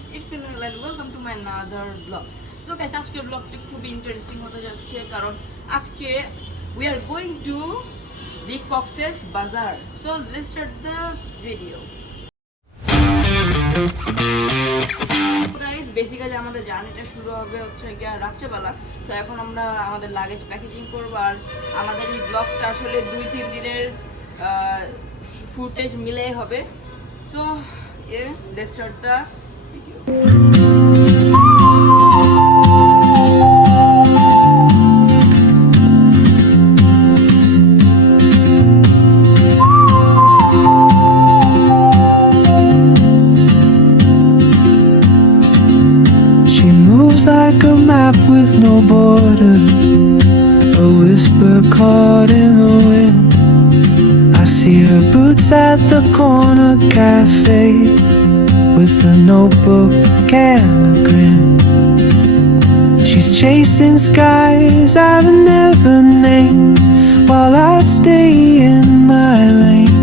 friends, it's been and welcome to my another vlog. So guys, আজকের vlogটি খুবই interesting হতে যাচ্ছে কারণ আজকে we are going to the Cox's Bazaar. So let's start the video. Guys, basically আমাদের জার্নিটা শুরু হবে হচ্ছে গিয়া রাত্রেবেলা। সো এখন আমরা আমাদের লাগেজ প্যাকেজিং করব আর আমাদের এই ব্লগটা আসলে 2-3 দিনের ফুটেজ মিলেই হবে। So yeah, let's start the video. She moves like a map with no borders, a whisper caught in the wind. I see her boots at the corner cafe with a notebook and a grin. She's chasing skies I've never named while I stay in my lane.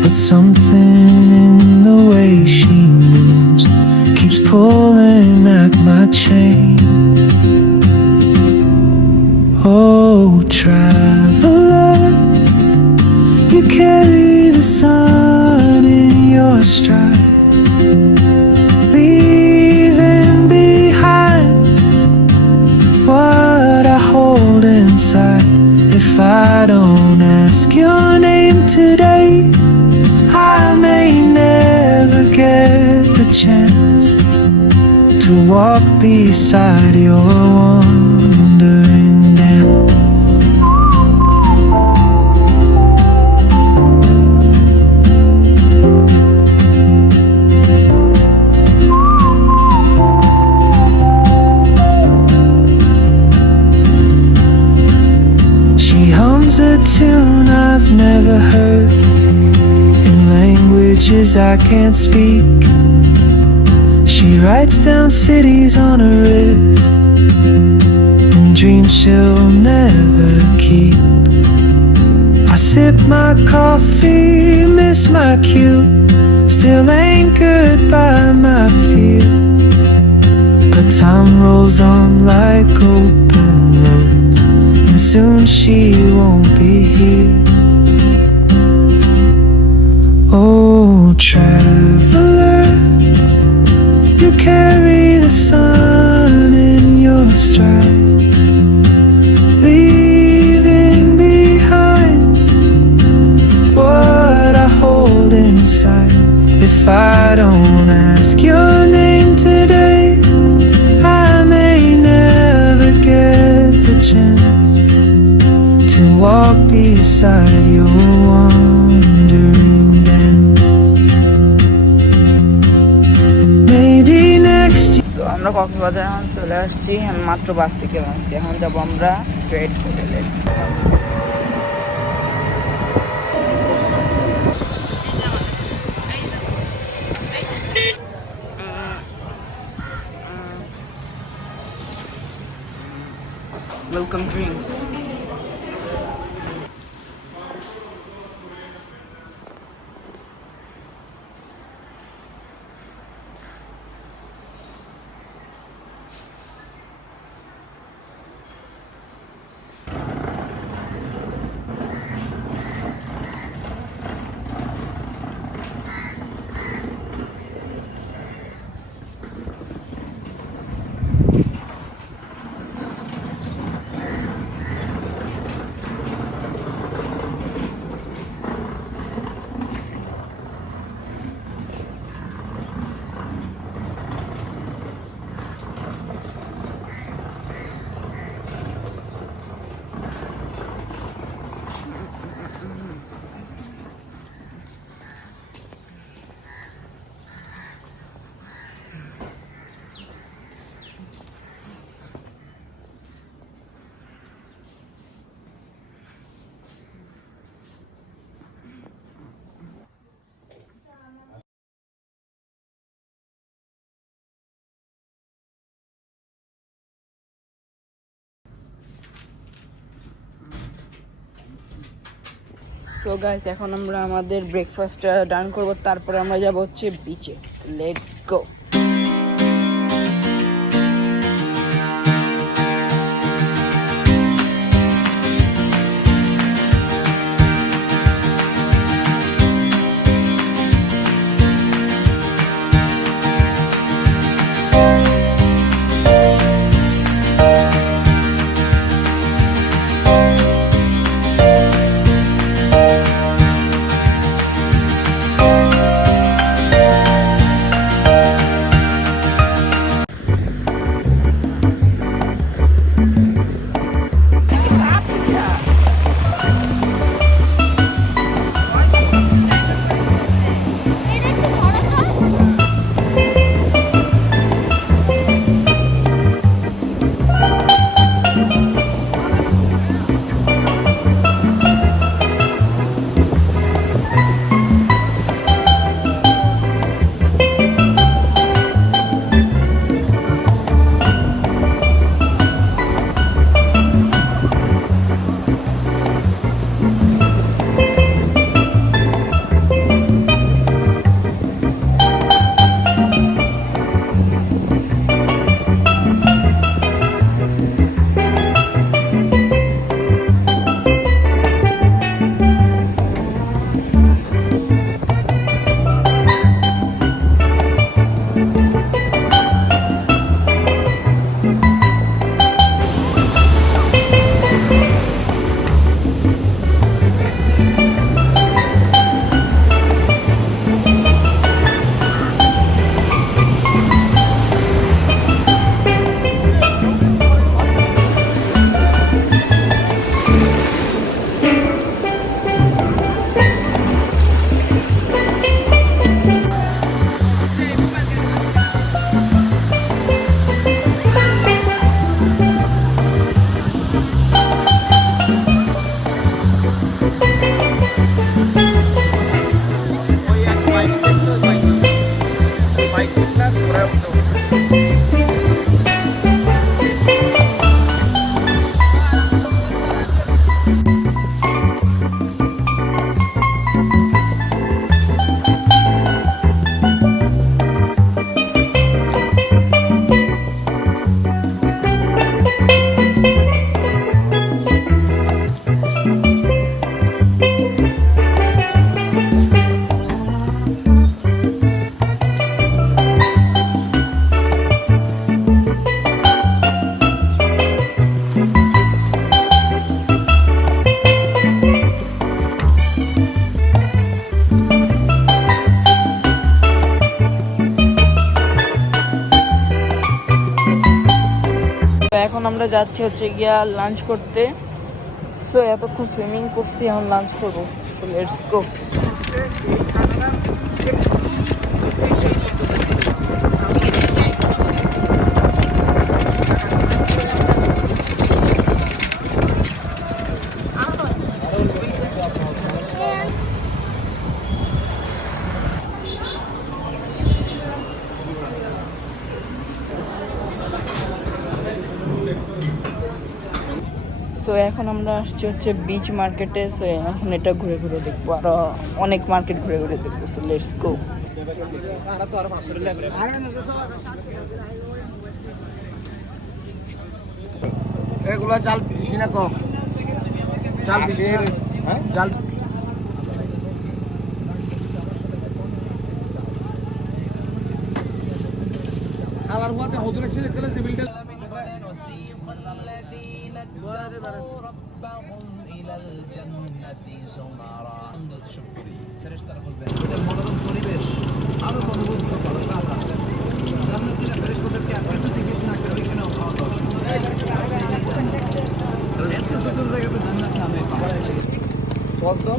But something in the way she moves keeps pulling at my chain. Oh, traveler, you carry the sun in your stride, leaving behind what I hold inside. If I don't ask your name today, I may never get the chance to walk beside your wandering dance. She hums a tune I've never heard in languages I can't speak. She writes down cities on her wrist and dreams she'll never keep. I sip my coffee, miss my cue, still anchored by my fear. But time rolls on like open roads, and soon she won't be here. Oh, traveler, you carry the sun in your stride, leaving behind what I hold inside. If I don't ask your name today, I may never get the chance to walk beside your wandering dance. Maybe next year. তো আমরা কক্সবাজার এখন চলে আসছি, আমি মাত্র বাস থেকে নামছি। এখন যাবো আমরা স্ট্রেট হোটেলে। Welcome drinks. সো গাইস এখন আমরা আমাদের ব্রেকফাস্টটা ডান করব, তারপরে আমরা যাব হচ্ছে বিচে। Let's go. এখন আমরা যাচ্ছি হচ্ছে গিয়া লাঞ্চ করতে। সো এতক্ষণ সুইমিং করছি, এখন লাঞ্চ করবো। So let's go. সো এখন আমরা আসছি হচ্ছে বিচ মার্কেটে। সো এখন এটা ঘুরে ঘুরে দেখবো, আরো অনেক মার্কেট ঘুরে ঘুরে দেখবো। সো লেটস গো। এগুলো জাল বেশি না কম? জাল বেশি, হ্যাঁ জাল। কালার মধ্যে হদুরে ছিল তেলে সিভিলটা মনোরম পরিবেশ আরো অনুভূত করা জান্নাতীরা ফেরেশতাদেরকে আকাশে থেকে স্নান করে ওইখানেও খাওয়া দাওয়া এত সুন্দর জায়গাতে জান্নাত নামে সস দাও।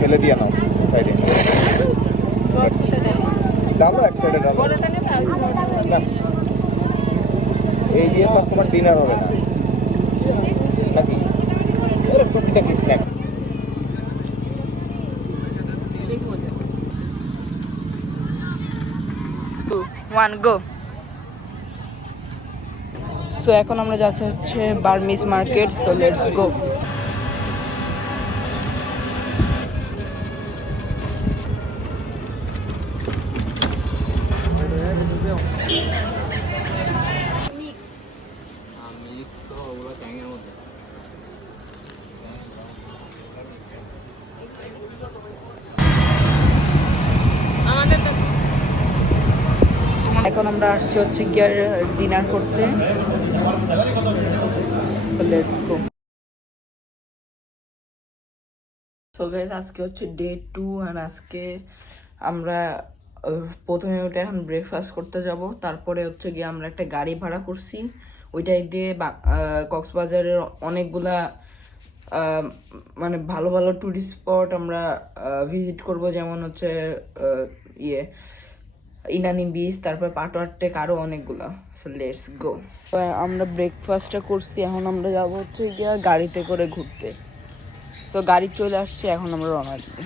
ফেলে দিয়ে নাও সাইডে, ডালো এক সাইডে ডালো। এই দিয়ে তো তোমার ডিনার হবে না নাকি? প্রতিটা কি স্ন্যাক? One go. সো এখন আমরা যাচ্ছি হচ্ছে Burmese market, so let's go. এখন আমরা আসছি হচ্ছে গিয়ে ডিনার করতে, লেটস গো। সো গাইস আজকে হচ্ছে ডে 2 আর আজকে আমরা প্রথমে উঠে এখন ব্রেকফাস্ট করতে যাব, তারপরে হচ্ছে গিয়ে আমরা একটা গাড়ি ভাড়া করছি, ওইটাই দিয়ে কক্সবাজারের অনেকগুলা মানে ভালো ভালো টুরিস্ট স্পট আমরা ভিজিট করব, যেমন হচ্ছে ইনানি বিচ, তারপর পাটোয়ার টেক, আরও অনেকগুলো। সো লেটস গো। আমরা ব্রেকফাস্টটা করছি, এখন আমরা যাব হচ্ছে গিয়ে গাড়িতে করে ঘুরতে। সো গাড়ি চলে আসছে, এখন আমরা রওনা দিব।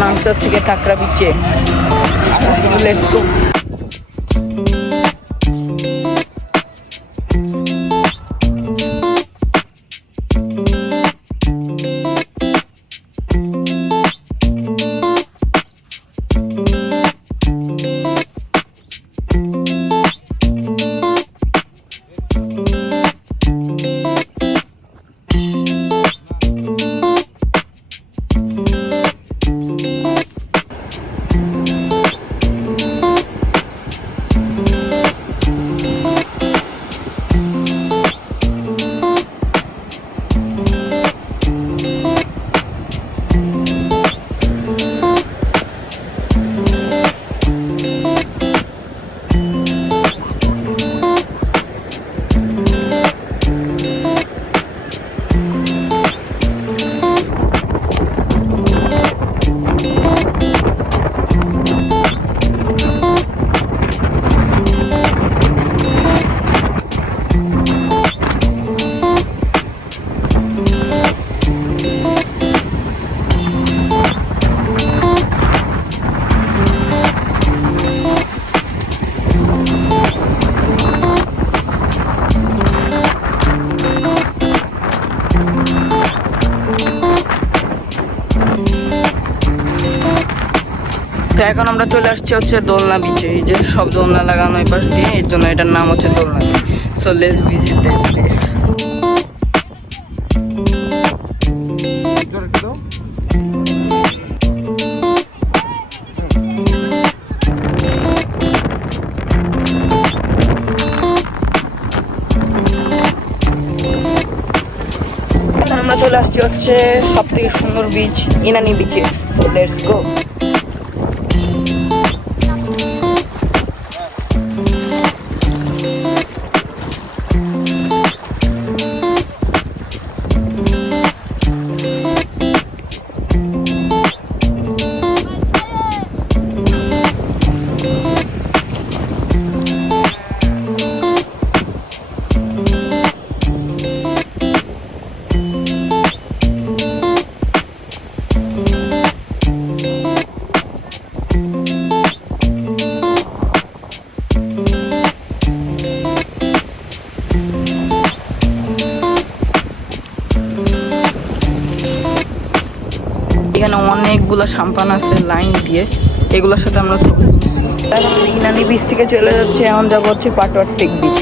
নামতে হচ্ছে গিয়ে কাঁকড়া বিচে, লেটস গো। তো এখন আমরা চলে আসছি হচ্ছে দোলনা বিচে, এই যে সব দোলনা লাগানো এই পাশ দিয়ে, এর জন্য এটার নাম হচ্ছে দোলনা। So let's visit that place. চলে আসছে হচ্ছে সব থেকে সুন্দর বিচ, ইনানি বিচে। সো লেটস গো। এখানে অনেকগুলো সাম্পান আছে লাইন দিয়ে, এগুলোর সাথে আমরা ছবি তুলছি। এখন আমরা ইনানি বিচ থেকে চলে যাচ্ছি, এখন যাবো হচ্ছে পাটোয়ার টেক বিচ।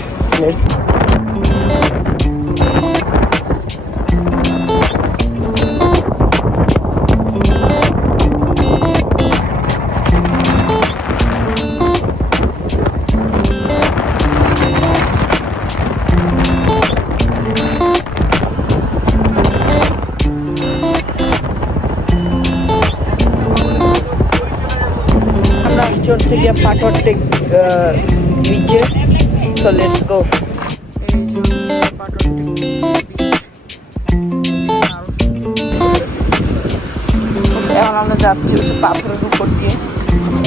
হচ্ছে গিয়ে পাটোয়ার টেক বিচে। So let's go. এখন আমরা যাচ্ছি হচ্ছে পাথরের উপর দিয়ে,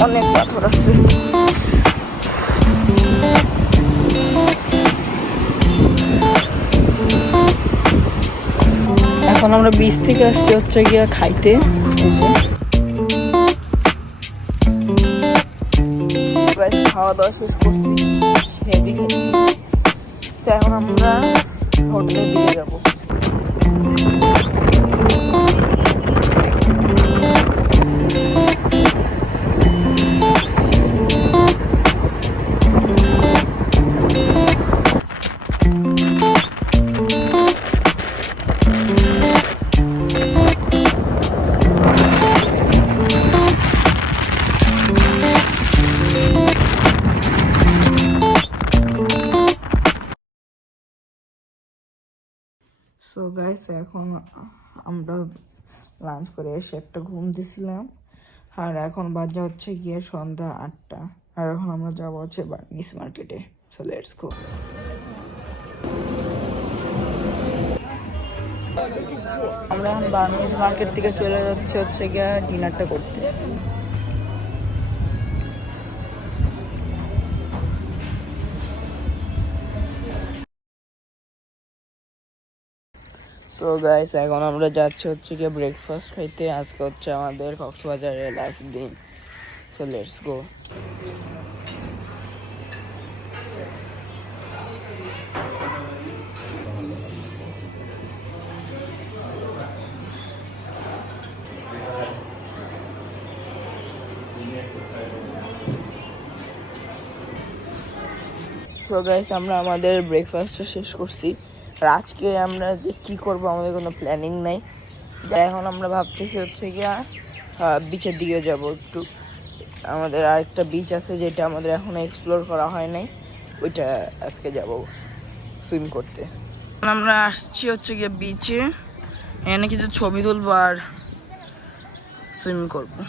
অনেক পাথর আছে। এখন আমরা বিচ থেকে আসছি হচ্ছে গিয়ে খাইতে। খাওয়া দাওয়া শেষ করছি, হেভি খেয়েছি। এখন আমরা হোটেলের দিকে যাবো। সো গাইস, এখন আমরা লাঞ্চ করে এসে একটা ঘুম দিছিলাম, আর এখন বাজে হচ্ছে গিয়ে সন্ধ্যা 8টা, আর এখন আমরা যাবো হচ্ছে বার্মিজ মার্কেটে। সো লেটস গো। আমরা এখন বার্মিজ মার্কেট থেকে চলে যাচ্ছি হচ্ছে গিয়ে ডিনারটা করতে। সো গাইস, এখন আমরা যাচ্ছি হচ্ছে গিয়ে ব্রেকফাস্ট খাইতে। আজকে হচ্ছে আমাদের কক্সবাজারের লাস্ট দিন। So let's go. So guys, আমরা আমাদের ব্রেকফাস্টটা শেষ করছি। আর আজকে আমরা যে কী করবো আমাদের কোনো প্ল্যানিং নাই। এখন আমরা ভাবতেছি হচ্ছে গিয়া বিচের দিকে যাব একটু। আমাদের আরেকটা বিচ আছে যেটা আমাদের এখনো এক্সপ্লোর করা হয় নাই, ওইটা আজকে যাব সুইম করতে। আমরা আসছি হচ্ছে গিয়ে বিচে, এখানে কিছু ছবি তুলবো আর সুইমিং করবো।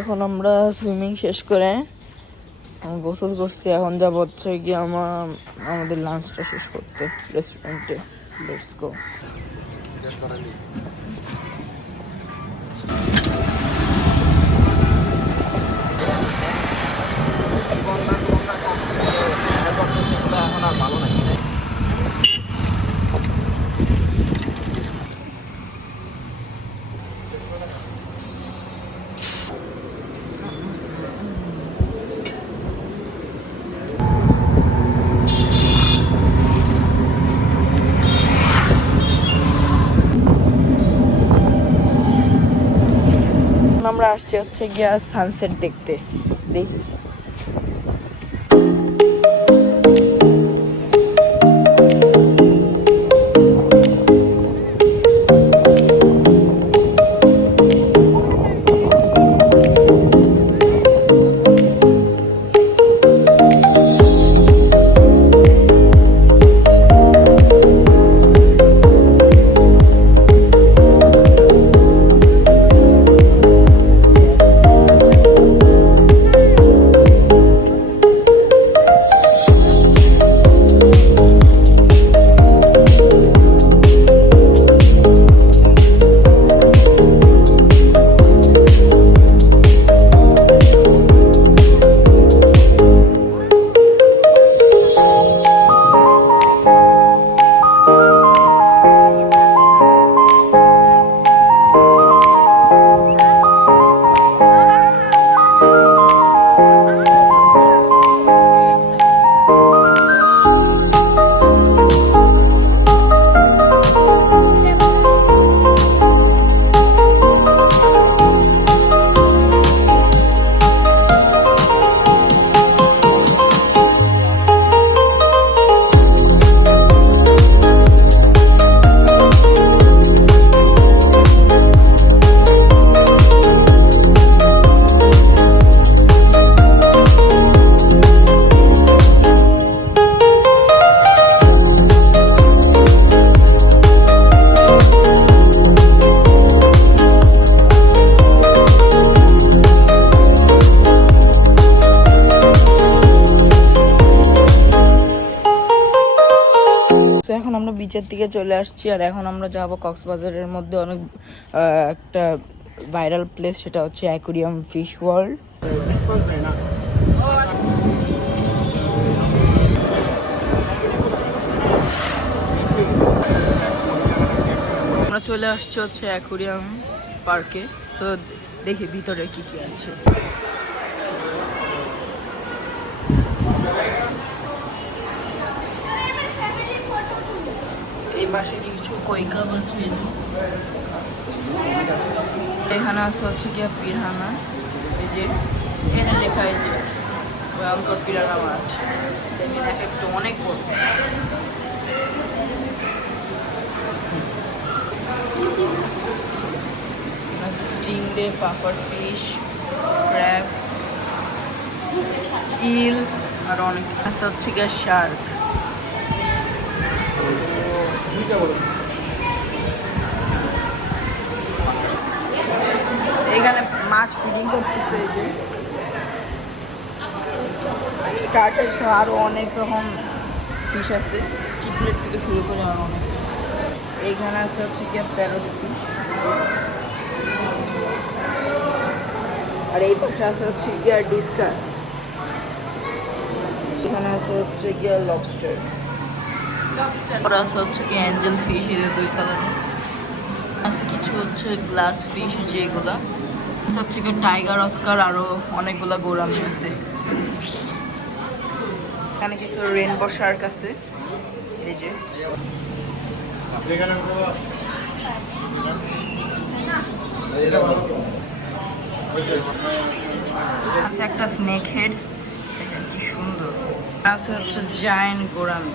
এখন আমরা সুইমিং শেষ করে গোসল করছি, এখন যাবো হচ্ছে গিয়ে আমাদের লাঞ্চটা শেষ করতে রেস্টুরেন্টে। Let's go. আমরা আসছি হচ্ছে গিয়া সানসেট দেখতে। দেখি এখন আমরা বিচের দিকে চলে আসছি, আর এখন আমরা যাব কক্সবাজারের মধ্যে অনেক একটা ভাইরাল প্লেস, সেটা হচ্ছে অ্যাকোয়ারিয়াম ফিশ ওয়ার্ল্ড। আমরা চলে আসছি হচ্ছে অ্যাকোয়ারিয়াম পার্কে, তো দেখি ভিতরে কি কি আছে। এই পাশে কিছু কইকা মাছ হইলো, এখানে আছে হচ্ছে গিয়া পিরানা, এই যে এখানে লেখা এই যে ভয়ঙ্কর পিরানা মাছ, দেখেন এক একটা অনেক বড়। স্টিংরে, পাফার ফিশ, ক্র্যাব, ইল, আর অনেক আছে হচ্ছে গিয়া শার্ক। এখানে মাছ ফিডিং করতেছে, এই যে কার্টের সহ আরো অনেক রকম ফিশ আছে, চিকলেট থেকে শুরু করে আরো অনেক। এইখানে আছে হচ্ছে কি প্যারট ফিশ, আর এই পাশে আছে হচ্ছে গিয়া ডিসকাস, এখানে আছে হচ্ছে গিয়া লবস্টার, ওরা আছে হচ্ছে কি অ্যাঞ্জেল ফিশ, এদের দুই কালারের আছে। কিছু হচ্ছে গ্লাস ফিশ, যেগুলা হচ্ছে কি টাইগার, অস্কার, আরো অনেকগুলা গোরামি আছে। এখানে কিছু রেইনবো শার্ক আছে, এই যে আছে একটা স্নেক হেড, কি সুন্দর। আছে হচ্ছে জায়ান্ট গোরামি,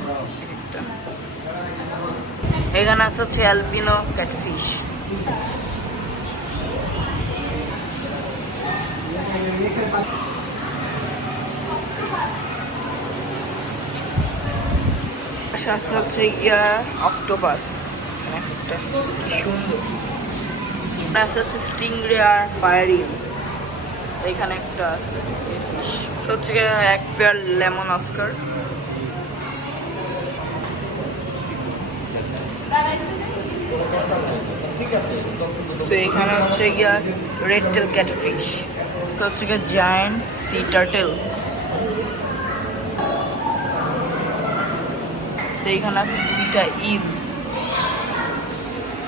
এখানে আছে হচ্ছে অ্যালবিনো ক্যাটফিশ। আছে হচ্ছে গিয়া অক্টোপাস, কি সুন্দর। আছে হচ্ছে স্টিংরে আর ফায়ারিং, এইখানে একটা আছে ফিশ, হচ্ছে গিয়া এক পেয়ার লেমন অস্কার। তো এখানে হচ্ছে গিয়া রেড টেল ক্যাটফিশ, তো হচ্ছে গিয়া জায়ান্ট সি টার্টেল। তো এখানে আছে দুইটা ইল,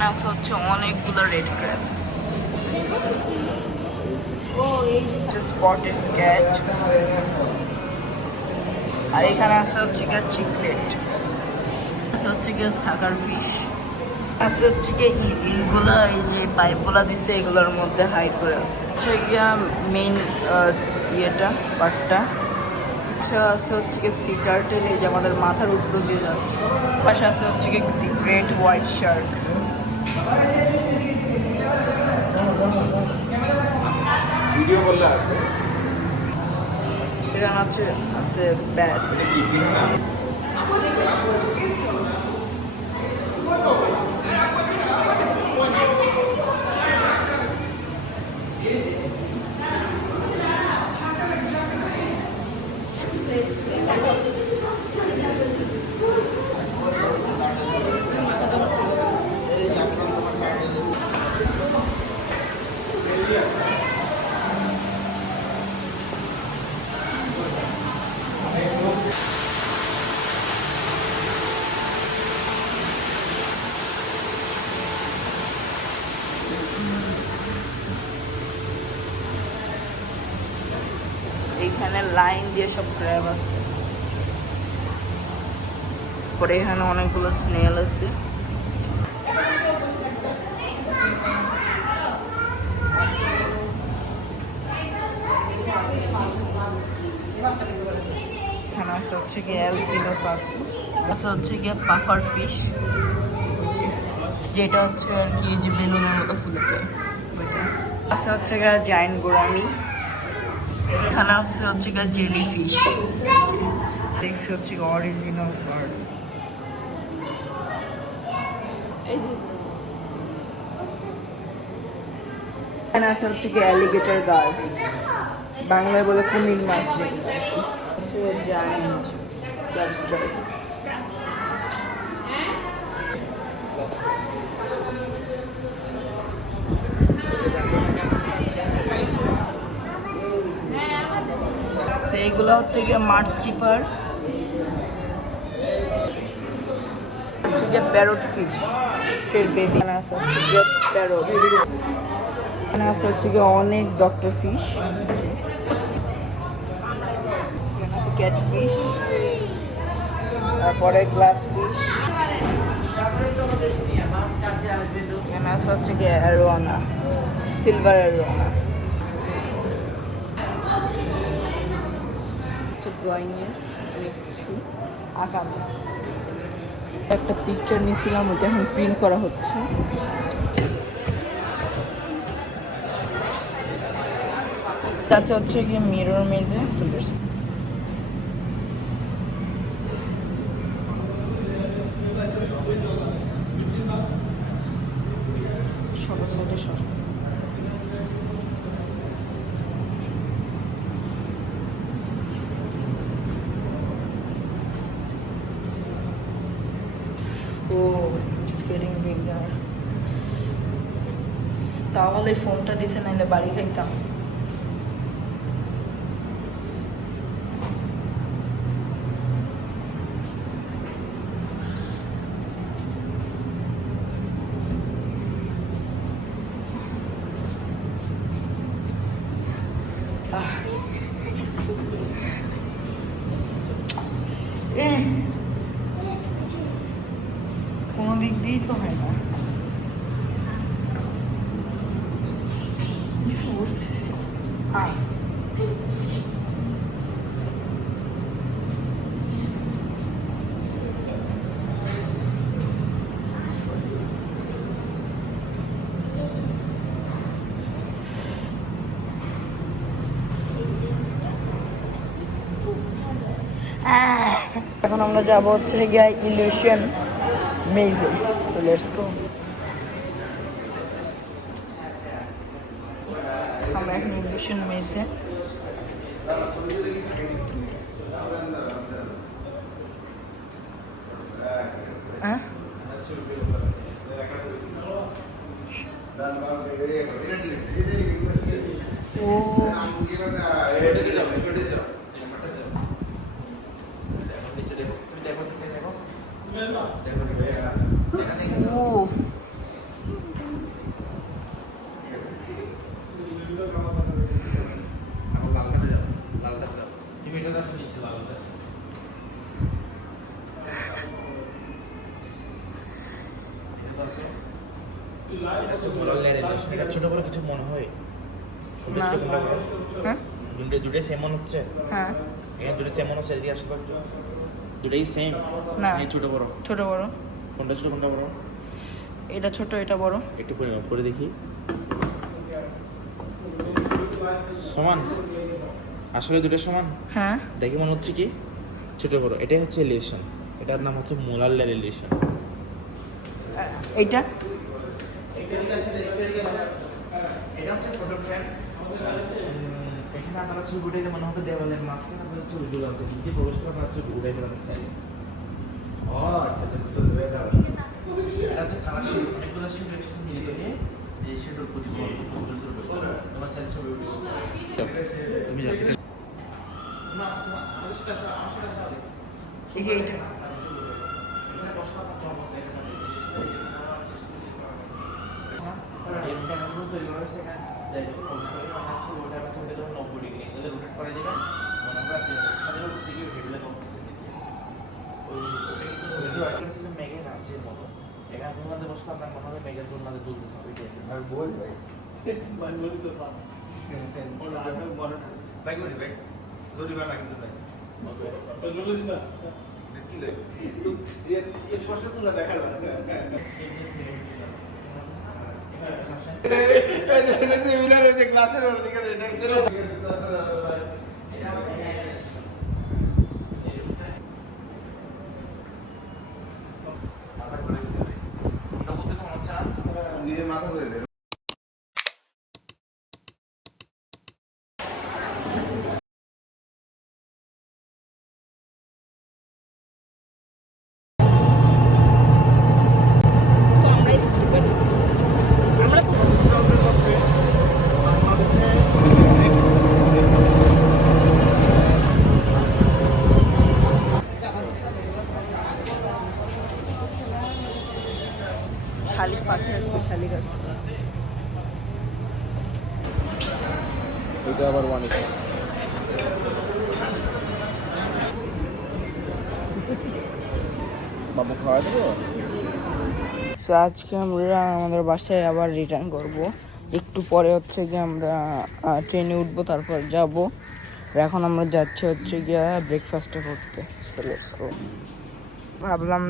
আছে হচ্ছে অনেকগুলো রেড ক্র্যাব, স্পটেড ক্যাট, আর এখানে আছে হচ্ছে গিয়া চিকলেট, আছে হচ্ছে গিয়া সাকার ফিশ। আজকে হচ্ছে কি এইগুলো, এই যে পাইপগুলো দিছে এগুলোর মধ্যে হাইড করে আছে। হচ্ছে গিয়া মেইন ইয়েটা পার্টটা আছে হচ্ছে কি সি টার্টেল, এই যে আমাদের মাথার উপর দিয়ে যাচ্ছে। পাশে আছে হচ্ছে কি গ্রেট হোয়াইট শার্ক। ভিডিও করলে আসবে। এখানে হচ্ছে আছে ব্যাস। এইখানে লাইন দিয়ে সব ক্র্যাব আছে। পরে এখানে অনেকগুলো স্নেল আছে। এখানে আছে হচ্ছে কি অ্যালপিনো পাখি, আছে হচ্ছে গিয়ে পাফার ফিশ, যেটা হচ্ছে আর কি যে বেলুনের মতো ফুলে যায়। আছে হচ্ছে গিয়ে জায়ান্ট গোরামি। এখানে আছে হচ্ছে গিয়ে জেলি ফিশ, দেখছি হচ্ছে অরিজিনাল বার্ড। এখানে আছে হচ্ছে কি অ্যালিগেটর গার্ড, বাংলায় বলে কুমির মাছ। হচ্ছে জায়ান্ট লবস্টার। এইগুলো হচ্ছে গিয়ে মার্স কিপার, হচ্ছে গিয়ে প্যারট ফিশ, সেই বেবি। এখানে আছে হচ্ছে গিয়ে প্যারট। এখানে আছে হচ্ছে গিয়ে অনেক ডক্টর ফিশ, এখানে আছে ক্যাট ফিশ, তারপরে গ্লাস ফিশ। এখানে আছে হচ্ছে গিয়ে অ্যারোয়ানা, সিলভার অ্যারোয়ানা। ড্রয়িংয়ে অনেক কিছু আঁকানো। একটা পিকচার নিয়েছিলাম, ওটা এখন প্রিন্ট করা হচ্ছে। তাছাড়া হচ্ছে গিয়ে মিরর মেজে সবার সাইডে সর। তাহলে ফোনটা দিছে, নাইলে বাড়ি খাইতাম। কোনো বিক্রি তো হয় না, কিছু বুঝতেছি। এখন আমরা যাবো হচ্ছে গিয়ে ইলিউশন মেজে। সো লেটস গো। আমরা এখন ইলিউশন মেজে। হ্যাঁ, ও আছে এটা হচ্ছে মোলালের রিলেশন। এটা ছোট বড় কিছু মনে হয়? না। হ্যাঁ দুটোই সেম মনে হচ্ছে? হ্যাঁ এখানে দুটো সেম মনে হচ্ছে, এদিকে আসো তো একটু। দুটোই সেম না। এই ছোট বড় ছোট বড়, কোনটা ছোট কোনটা বড়? এটা ছোট এটা বড়। একটু পরিমাপ করে দেখি। সমান? আসলে দুটো সমান? হ্যাঁ দেখে মনে হচ্ছে কি ছোট বড়। এটাই হচ্ছে রিলেশন, এটার নাম হচ্ছে মোলার রিলেশন। এইটা এটা হচ্ছে ফটো ফ্রেম। এখানে আপনারা ছবি উঠে মনে হবে দেওয়ালের মাঝখানে আপনার ছবিগুলো আছে, যদি প্রবেশ করে আপনার ছবি উঠে ফেলাতে চাই। এটা হচ্ছে কালার শেড, অনেকগুলো শেড একসাথে মিলিত হয়ে এই শেডের প্রতিফলন তোমার চাইলে ছবি উঠে তুমি যাতে না আমাদের সেটা আমার সেটা যাবে এই যে এইটা এখানে বসা আপনার জন্ম দেখা যাবে এই রুটটা তৈরি করা হয়েছে এখানে যাই হোক অবশ্যই আমার ছবি ওটা আমার ছবিটা যখন 90 ডিগ্রি এগুলো রোটেট করে দিবেন মনে হয় আপনি সাদের উপর দিকে হেডলে কমপ্রেস দিচ্ছে ওই ওটা কিন্তু মেঘের রাজ্যের মতো এখানে তোমাদের বসে আপনার মনে হবে মেঘের দোলনাতে দুলতেছে ওইটাই আমি বল ভাই ভাই বলি তো না। ভাই করি ভাই জরিমানা কিন্তু ভাই তো বলিস না। কি লে এই স্পষ্ট তুলা দেখা যায় ক্লাসের ওর দিকে নিজের মাথা করে দেয় শালিক পাখি আসবে, শালিক আসবে। এটা আবার অনেক বাবু খাওয়া দেবো তো আজকে আমরা আমাদের বাসায় আবার রিটার্ন করব। একটু পরে হচ্ছে গিয়ে আমরা ট্রেনে উঠবো, তারপর যাব। এখন আমরা যাচ্ছি হচ্ছে গিয়ে ব্রেকফাস্টটা করতে। ভাবলাম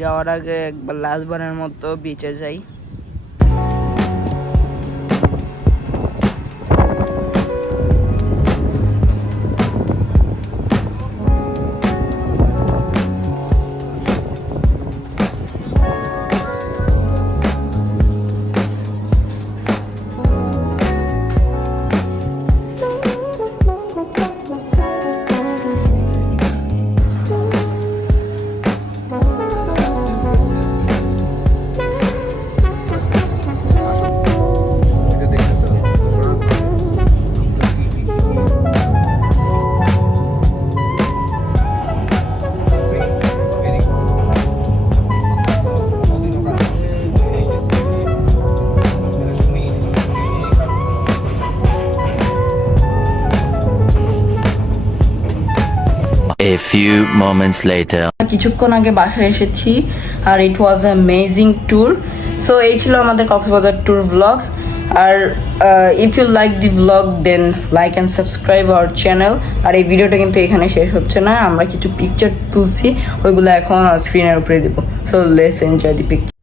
যাওয়ার আগে একবার লাস্টবারের মতো বিচে যাই। এটা দেখতেছো A few moments later. কিছুক্ষণ আগে বাসায় এসেছি আর it was amazing tour. So এই ছিল আমাদের কক্সবাজার ট্যুর ব্লগ। আর if you like the blog then like and subscribe our channel. আর এই ভিডিওটা কিন্তু এখানে শেষ হচ্ছে না, আমরা কিছু পিকচার তুলছি, ওইগুলো এখন স্ক্রিনের উপরে দিব। So let's enjoy the picture.